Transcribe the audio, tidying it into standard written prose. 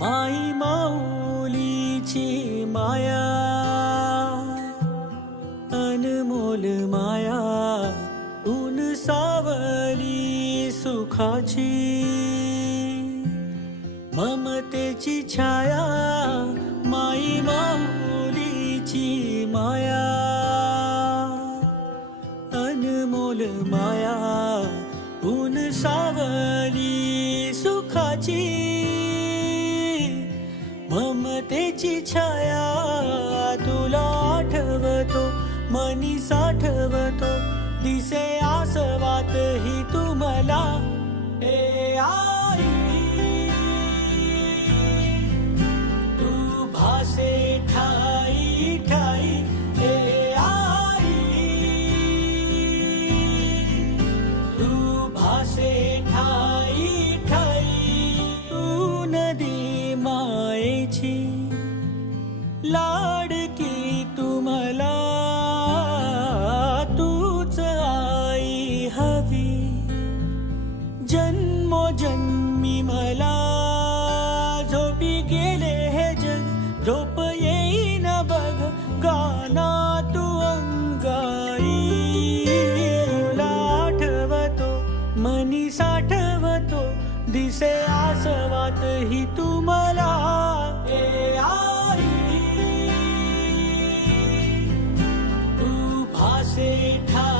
माई माऊलीची माया, अनमोल माया, ऊन सावली सुखाची, ममतेची छाया, माई माऊलीची माया, अनमोल माया, ऊन सावली सुखाची, ममतेची छाया, तुला आठवतो मनी साठवतो, दिसे आसवात ही तुम्हाला ए आई, तू भासे ठाई ठाई ए आई, तू भासे ठाई ठाई, तू नदी मायेची लाडकी तुम्हाला, तूच आई हवी जन्मोजन्मी मला, झोपी गेले हे जग झोप येईन बघ, गाना तू अंगाई, तुला आठवतो मनी साठवतो, दिसे आसवात ही तुम्हाला ए आई, तू भासे ठा